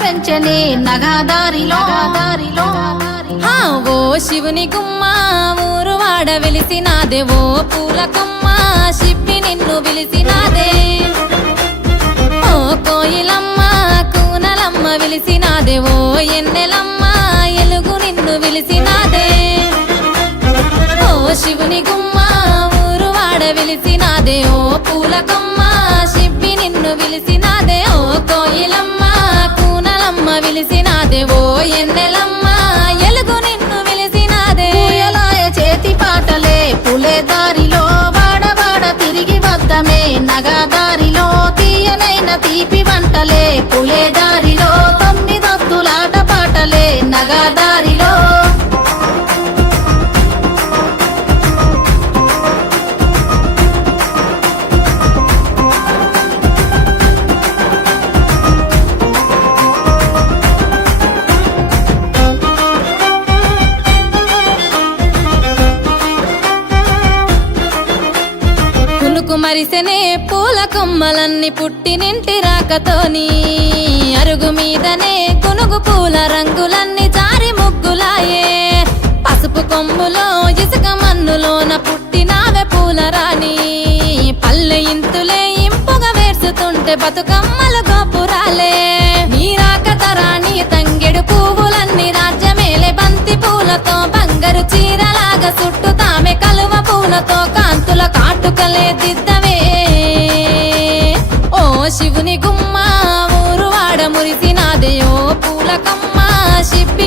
పెంచనే నగాదారిలో ఓ శివుని గుమ్మ ఊరు వాడ వెలిసినాదే ఓ పూల కొమ్మ శిప్పి నిన్ను పిలిసినాదే ఓ కోయిలమ్మ కూనలమ్మ విలిసినాదే ఓ ఎన్నెలమ్మ ఎలుగు నిన్ను విలిసినాదే ఓ శివుని గుమ్మ ఊరు వాడ వెలిసినాదే ఓ పూల కొమ్మ శిప్పి నిన్ను విలిసినాదే ఓ కోయిలమ్మ కూనలమ్మ విలిసినాదే ఓ ఎన్నెలమ్మ ఎలుగు నిన్ను విలిసినాదే పూయలాయ చేతి పాటలే పులే దారిలో వాడవాడ తిరిగి వద్దమే నగాదారిలో తీయనైన తీపి వంటలే పులే దారిలో తొమ్మిదొత్తులాట పాటలే నగాదారిలో మరిసెనే పూల కొమ్మలన్నీ పుట్టినింటి రాకతోని అరుగు మీదనే కునుగు పూల రంగులన్నీ జారి ముగ్గులాయే పసుపు కొమ్ములో ఇసుక మన్నులోన పుట్టినావే పూల రాణి పల్లె ఇంతులే ఇంపుగా వేర్చుతుంటే బతుకమ్మలు గోపురాలే నీ రాకతరాణి తంగెడు పువ్వులన్నీ రాజ్యమేలే బంతి పూలతో బంగారు చీరలాగా చుట్టుతామె కలువ పూలతో కాంతుల కాటుకలే దిద్దవే ఓ శివుని గుమ్మ ఊరు వాడ మురిసినాదే ఓ పూల కొమ్మ శిప్పి